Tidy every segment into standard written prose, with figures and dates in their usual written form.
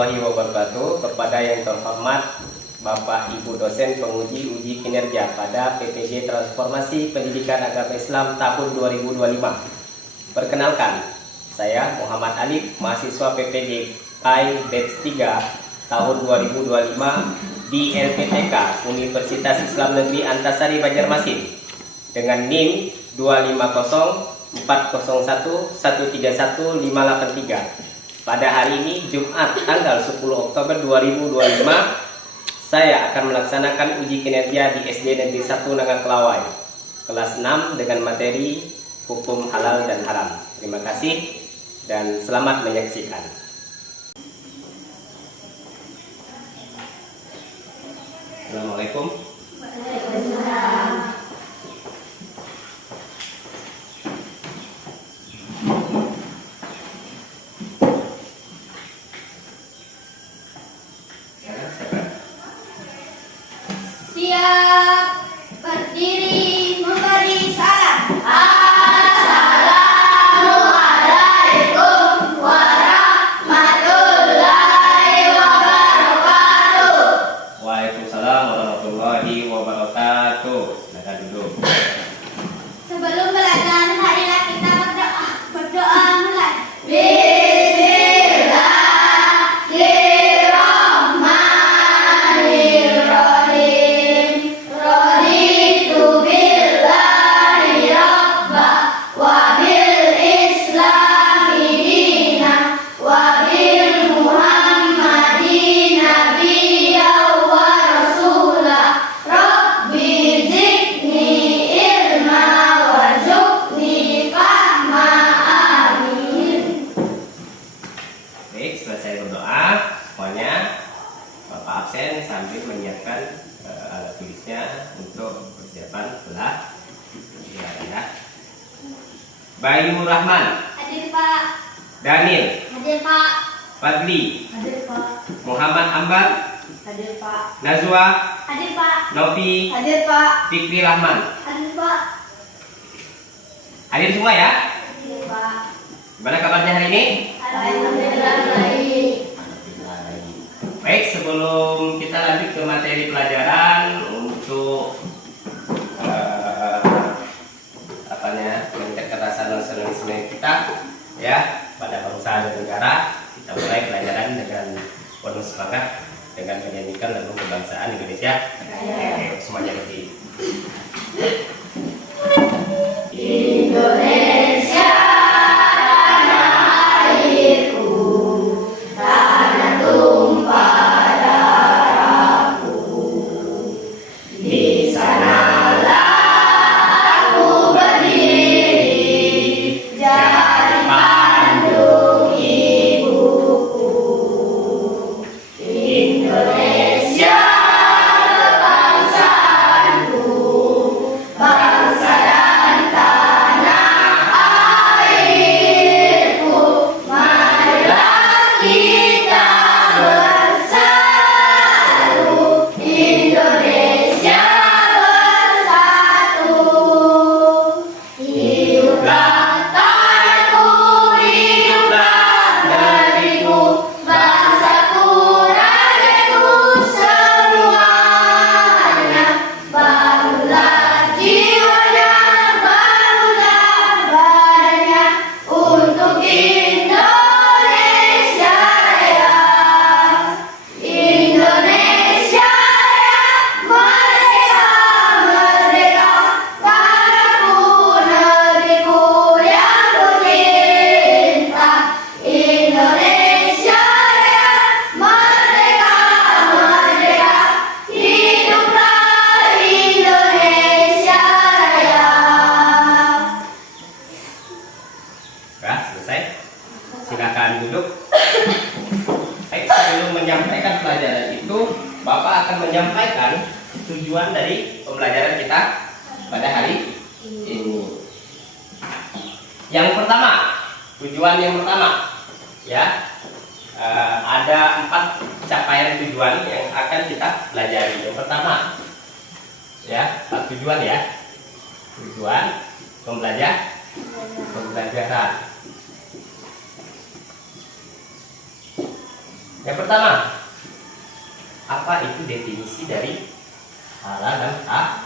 warahmatullahi wabarakatuh. Kepada yang terhormat Bapak Ibu dosen penguji uji kinerja pada PPG Transformasi Pendidikan Agama Islam tahun 2025. Perkenalkan, saya Muhammad Alif, mahasiswa PPG PAI Batch 3 tahun 2025 di LPTK Universitas Islam Negeri Antasari Banjarmasin dengan NIM 2501401131583. Pada hari ini Jumat tanggal 10 Oktober 2025, saya akan melaksanakan uji kinerja di SD Negeri 1 Nangak Kelawai kelas 6 dengan materi hukum halal dan haram. Terima kasih dan selamat menyaksikan. Assalamualaikum. Waalaikumsalam. Siap, berdiri, memberi salam. Assalamualaikum warahmatullahi wabarakatuh. Waalaikumsalam warahmatullahi wabarakatuh. Silakan duduk. Sebelum belajar, marilah kita berdoa mulai. Selesai berdoa semuanya, Bapak absen sambil menyiapkan alat tulisnya untuk persiapan pelajaran ya. Bayu Rahman, Hadir Pak. Daniel, Hadir Pak. Fadli, Hadir Pak. Muhammad Ambar, Hadir Pak. Nazwa, Hadir Pak. Novi, Hadir Pak. Fikri Rahman. Hadir Pak. Hadir semua ya. Hadir Pak. Gimana kabarnya hari ini? Alhamdulillah baik. Baik, sebelum kita lanjut ke materi pelajaran untuk meningkatkan rasa nasionalisme kita ya pada bangsa dan negara, kita mulai pelajaran dengan penuh semangat dengan menyanyikan lagu kebangsaan Indonesia. Oke, semuanya berdiri. Indonesia tanah airku, tanah tumpah darahku. Di sanalah aku berdiri, jadi pandu ibuku. Indonesia kebangsaanku, bangsa dan tanah airku. Marilah kita bersatu, Indonesia bersatu. Hiduplah tanahku, hiduplah negeriku, bangsaku, rakyatku semuanya. Bangunlah jiwanya, bangunlah badannya untuk Indonesia Raya. Indonesia Raya, merdeka, merdeka, tanahku, negeriku yang kucinta. Indonesia Raya, merdeka, merdeka, hiduplah Indonesia Raya. Ya, selesai. Silakan duduk. Baik, sebelum menyampaikan pelajaran itu, Bapak akan menyampaikan tujuan dari pembelajaran kita pada hari ini. Yang pertama, tujuan yang pertama, ya, ada 4 capaian tujuan yang akan kita pelajari. Yang pertama, ya, 4 tujuan ya, tujuan pembelajaran. Yang pertama, apa itu definisi dari halal dan haram?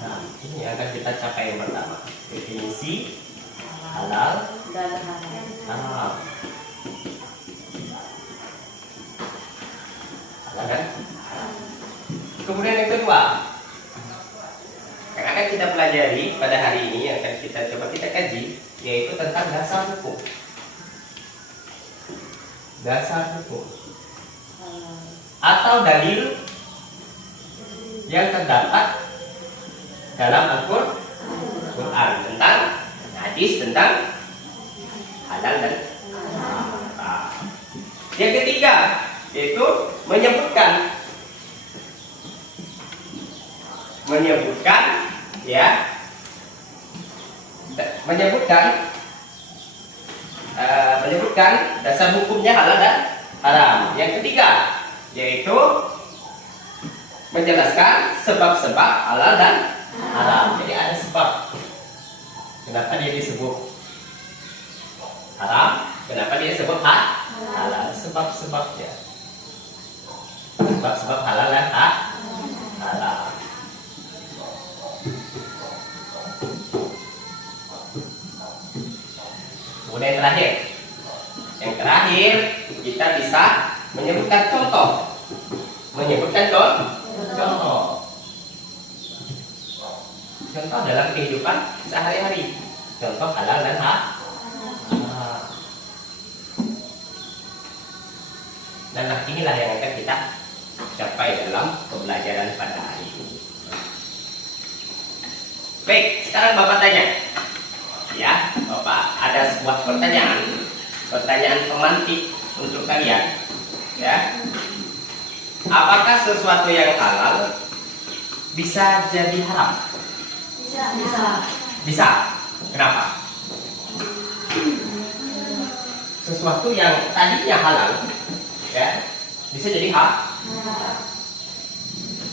Nah, ini yang akan kita capai yang pertama. Definisi halal dan haram. haram. Halal dan haram. Kemudian yang kedua, yang akan kita pelajari pada hari ini, yang akan kita coba kita kaji, yaitu tentang dasar hukum. Dasar hukum atau dalil yang terdapat dalam Al-Quran tentang hadis tentang halal dan haram. Yang ketiga yaitu menyebutkan ya, menyebutkan dasar hukumnya halal dan haram. Yang ketiga yaitu menjelaskan sebab-sebab halal dan haram. Jadi ada sebab kenapa dia disebut haram, kenapa dia disebut halal, sebab-sebabnya, sebab-sebab halal dan haram. Kemudian yang terakhir kita bisa menyebutkan contoh, contoh dalam kehidupan sehari-hari, contoh halal dan haram. Dan inilah yang akan kita capai dalam pembelajaran pada hari ini. Baik, sekarang Bapak tanya. Ya, Bapak ada sebuah pertanyaan pemantik untuk kalian. Ya, apakah sesuatu yang halal bisa jadi haram? Bisa. Kenapa? Sesuatu yang tadinya halal, ya, bisa jadi haram.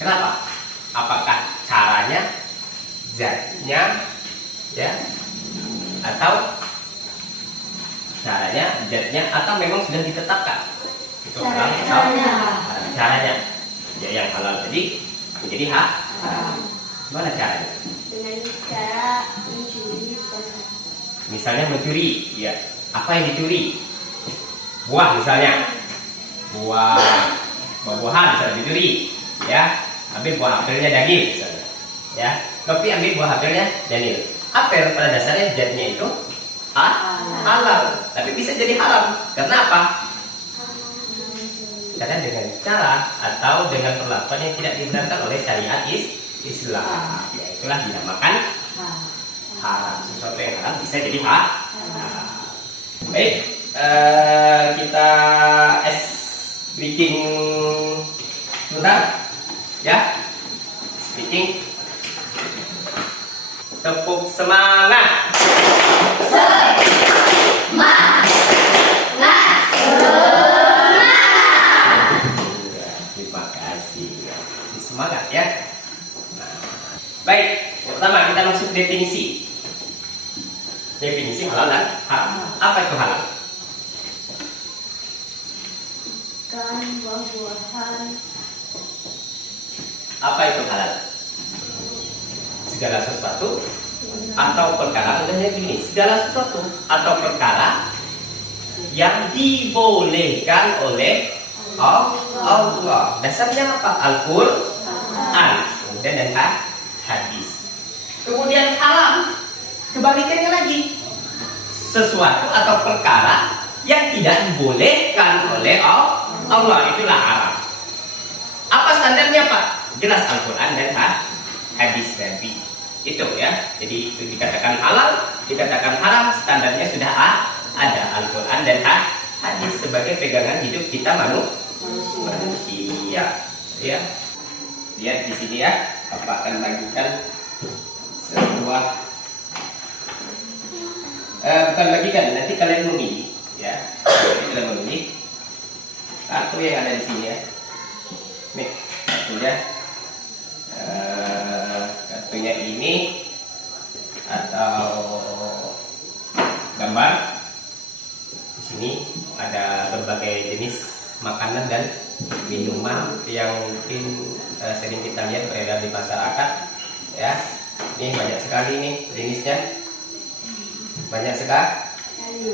Kenapa? Apakah caranya, zatnya, ya, atau memang sudah ditetapkan itu halal atau caranya ya yang halal menjadi haram. Gimana caranya? Dengan cara mencuri. Misalnya mencuri, ya. Apa yang dicuri? Buah misalnya, buah-buahan misalnya dicuri, ya. Ambil buah apelnya daging misalnya, ya. Tapi ambil buah apelnya daging. Apel pada dasarnya zatnya itu halal, tapi bisa jadi haram. Karena apa? Karena dengan cara atau dengan perlakuan yang tidak dibenarkan oleh syariat Islam. Ya, itulah dinamakan haram. Sesuatu yang haram bisa jadi haram. Baik, kita speaking sebentar, ya. Speaking. Tepuk semangat. Terima kasih. Semangat ya. Baik, yang pertama kita masuk definisi. Definisi halal dan haram. Apa itu halal? Ikan, buah-buahan. Apa itu halal? Segala sesuatu atau perkara, dan ini segala sesuatu atau perkara yang dibolehkan oleh Allah. Dasarnya apa? Al-Quran, kemudian dan hadis. Kemudian haram, kebalikannya lagi, sesuatu atau perkara yang tidak dibolehkan oleh Allah, itulah haram. Apa standarnya Pak? Jelas Al-Quran dan hadis Nabi. Itu ya. Jadi itu dikatakan halal, dikatakan haram, standarnya sudah ada Al-Quran dan hadis sebagai pegangan hidup kita manusia. Ya. Lihat di sini ya. Bapak akan bagikan sebuah bukan bagikan, nanti kalian memilih ya. Kalian memilih kartu yang ada di sini ya. Nih, kartunya. Kartunya ini atau gambar. Di sini ada berbagai jenis makanan dan minuman yang mungkin sering kita lihat beredar di masyarakat, ya. Ini banyak sekali nih jenisnya, banyak sekali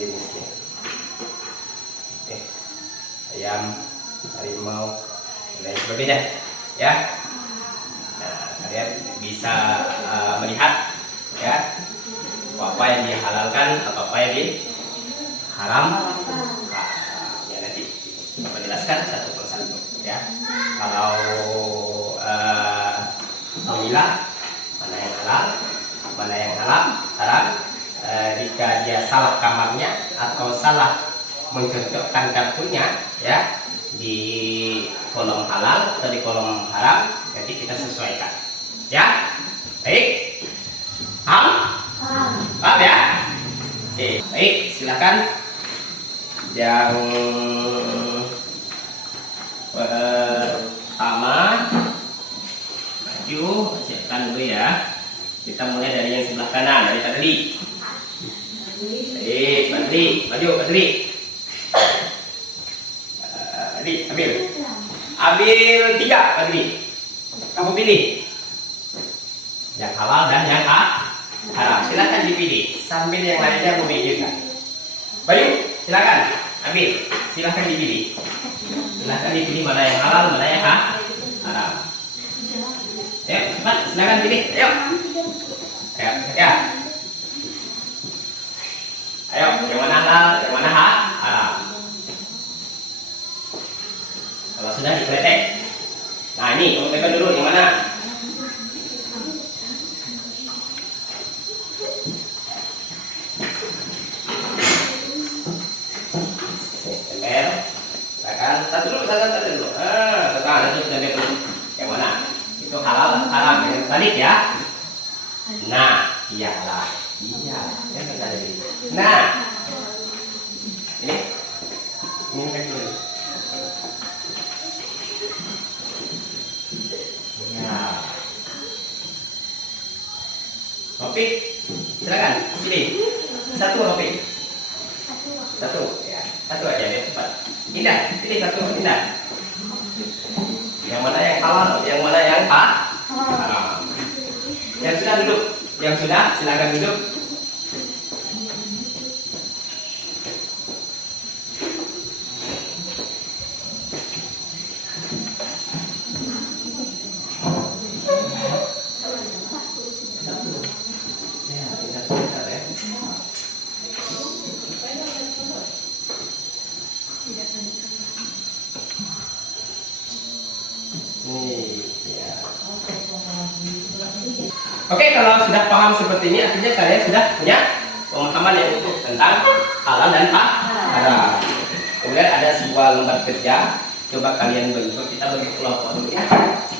jenisnya. Ayam, harimau, dan sebagainya, ya. Nah, kalian bisa melihat, ya, apa yang dihalalkan, apa yang diharamkan. Ya, nanti kita jelaskan satu persatu, ya. Kalau memilah mana yang halal, mana yang haram, jika dia salah kamarnya atau salah mencocokkan kartunya, ya, di kolom halal atau di kolom haram, nanti kita sesuaikan, ya. Baik, paham ya? Oke, baik, silakan yang pertama, maju, siapkan dulu ya. Kita mulai dari yang sebelah kanan, dari Pak Deli. Baik, Pak Deli, maju Pak Deli. Ambil 3, Pak Deli. Kamu pilih yang halal dan yang haram. Silakan dipilih sambil yang lainnya memikirkan. Bayu, silakan ambil. Silakan dipilih. Silakan dipilih mana yang halal, mana yang haram. Ayo, cepat, silakan pilih. Ayo. Ayo, ya. Ayo, yang mana halal, yang mana haram. Kalau sudah dikeletek. Nah, ini kamu tekan dulu yang mana? Tempel. Silakan. Satu dulu. Tekan dulu. Yang mana? Itu halal, haram. Yang balik ya. Nah, iyalah. Iya. Nah. Ini kan dulu. Kopi, silakan pilih satu kopi. Satu, ya, satu aja deh cepat. Indah, pilih satu Indah. Yang mana yang halal, yang mana yang haram. Yang sudah duduk, yang sudah silakan duduk. Oke, kalau sudah paham seperti ini, artinya kalian sudah punya pemahaman yang utuh tentang halal dan haram. Kemudian ada sebuah lembar kerja, coba kalian bentuk, kita bagi kelompok dulu ya.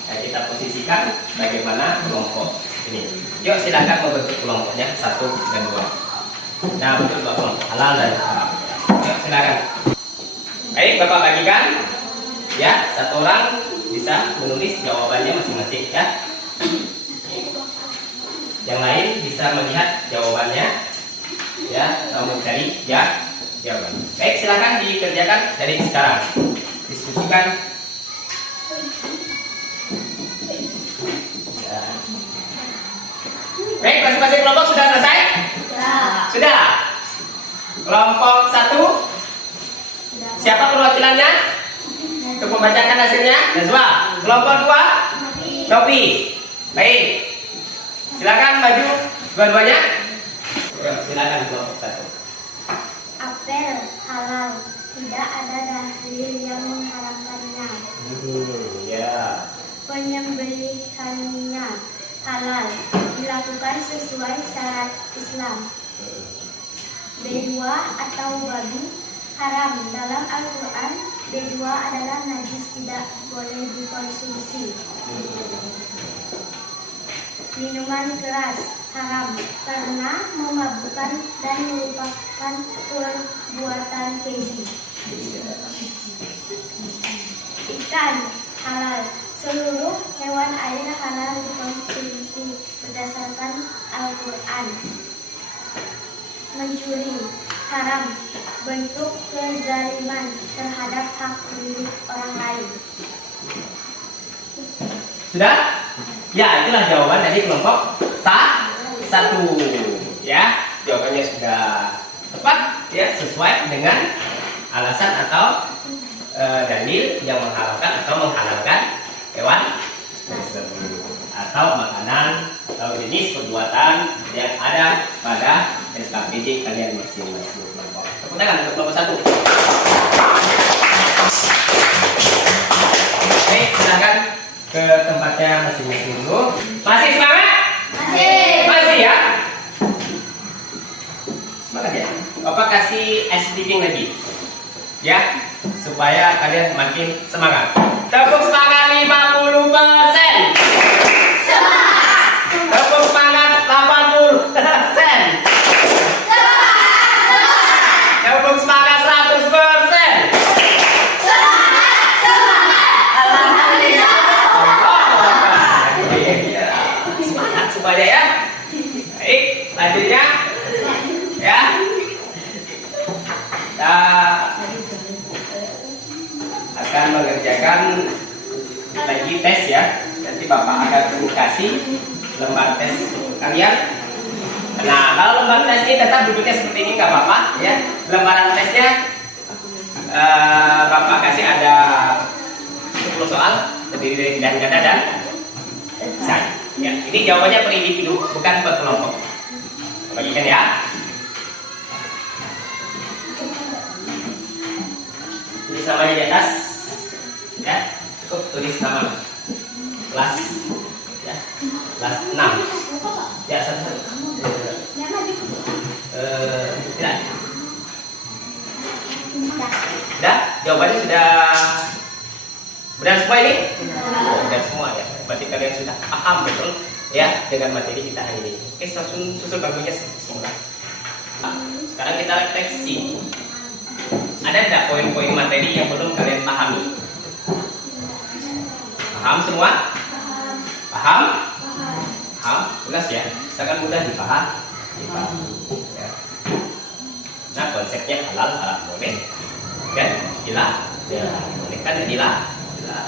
Nah, kita posisikan bagaimana kelompok ini. Yuk silakan membentuk kelompoknya 1 dan 2. Nah, bentuk 2 kelompok halal dan haram. Yuk silakan. Baik, Bapak bagikan. Ya, satu orang bisa menulis jawabannya masing-masing ya. Yang lain bisa melihat jawabannya, ya, atau mencari jawaban. Baik, silakan dikerjakan dari sekarang. Diskusikan. Ya. Baik, masing-masing kelompok sudah selesai? Sudah. Kelompok 1, siapa perwakilannya? Untuk membacakan hasilnya, Nazwa. Kelompok 2, Nopi. Baik. Silakan maju dua-duanya. Silakan kelompok 1. Apel halal, tidak ada dalil yang mengharamkannya. Ya. Penyembelihannya halal, dilakukan sesuai syarat Islam. Bedua atau babi haram, dalam Al-Quran bedua adalah najis, tidak boleh dikonsumsi. Minuman keras haram karena memabukkan dan merupakan perbuatan keji. Ikan halal, seluruh hewan air halal dikonsumsi berdasarkan Al-Quran. Mencuri haram, bentuk kezaliman terhadap hak milik orang lain. Sudah? Ya, itulah jawaban dari kelompok satu. Ya, jawabannya sudah tepat, ya, sesuai dengan alasan atau dalil yang menghalalkan atau menghalalkan hewan tersebut atau makanan atau jenis perbuatan yang ada pada SKPD kalian masing-masing kelompok. Tepuk tangan untuk kelompok 1. Oke, silakan ke tempatnya masing-masing dulu. Masih semangat? Masih ya? Semangat ya? Bapak kasih ice breaking lagi, ya, supaya kalian makin semangat. Tepuk semangat 50%. Tepuk semangat 80%. Tepuk semangat 100%. Semangat semuanya ya. Baik, selanjutnya ya. Kita akan mengerjakan lagi tes ya. Nanti Bapak akan kasih lembar tes kalian. Nah, kalau lembar tes ini tetap duduknya seperti ini nggak apa-apa ya. Lembaran tesnya Bapak kasih ada 10 soal terdiri dari pilihan ganda dan saya. Ya, ini jawabannya per individu bukan per kelompok. Bagikan ya. Tulis namanya di atas. Ya, cukup tulis nama kelas ya, kelas 6 ya, satu tidak sudah, jawabannya sudah benar semua ini? Benar semua ya, berarti kalian sudah paham betul ya dengan materi kita hari ini. Oke, susul bagunya semula. Sekarang kita refleksi. Ada tidak poin-poin materi yang belum kalian pahami? Paham semua? Paham? Paham? Jelas ya? Sangat mudah dipahami. Ya. Nah, konsepnya halal, haram boleh. Kan? Gila? Ya, boleh kan? Gila? Ya.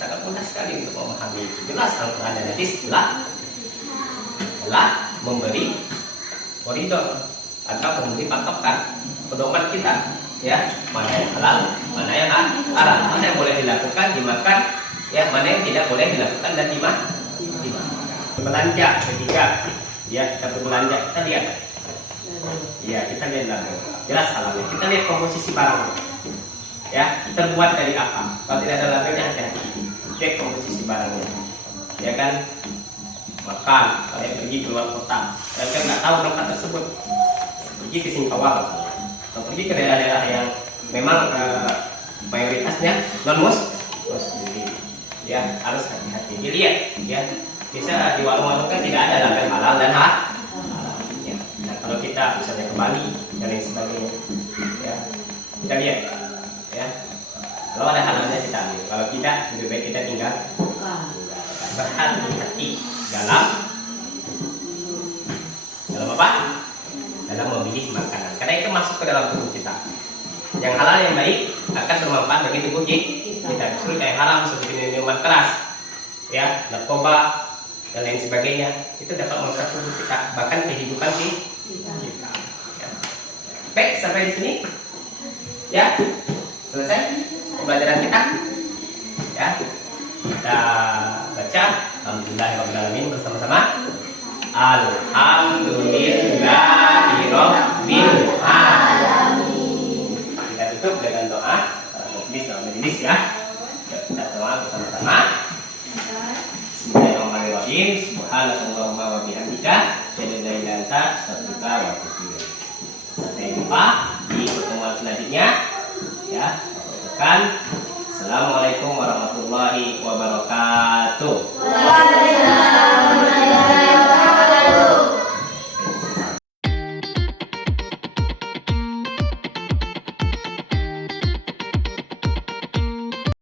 Sangat mudah sekali untuk memahami. Jelas Al-Quran dan hadis telah memberi koridor atau memberi patokan pedoman kita. Ya, mana yang halal, mana yang haram, mana yang boleh dilakukan, dimakan, ya, mana yang tidak boleh dilakukan dan dimakan. Belanja ketiga, ya, kita berbelanja, kita lihat, ya, kita lihat lagi, jelas halalnya. Kita lihat komposisi barang, ya, terbuat dari apa? Kalau tidak ada labelnya, hati-hati. Cek komposisi barangnya, ya kan? Makan, kalian pergi keluar kota, kalian nggak tahu tempat tersebut, pergi ke Singkawang. Atau pergi ke daerah-daerah yang memang mayoritasnya non-muslim, ya, harus hati-hati. Dilihat, ya, bisa di warung-warung kan tidak ada label halal dan haram. Ya. Nah, kalau kita misalnya ke Bali dan lain sebagainya, ya, kita lihat, ya, kalau ada halalnya kita ambil. Kalau tidak, lebih baik kita tinggal. Berhati-hati dalam apa? Dalam memilih makanan, karena itu masuk ke dalam tubuh kita. Yang halal yang baik akan bermanfaat bagi tubuh kita. Justru yang haram seperti minuman keras, ya, narkoba dan lain sebagainya, itu dapat merusak tubuh kita, bahkan kehidupan kita. Ya. Baik, sampai di sini, ya, selesai pembelajaran kita. Ya, kita baca Alhamdulillahirobbilalamin bersama-sama. Alhamdulillahirobbil alamin. Kita tutup dengan doa majelis ya. Kita doa bersama-sama. Bismillahirrahmanirrahim. Subhanallahumma wa bihamdika, asyhadu an la ilaha illa anta, astaghfiruka wa atubu ilaik. Sampai jumpa di pertemuan selanjutnya. Ya, Assalamualaikum warahmatullahi wabarakatuh.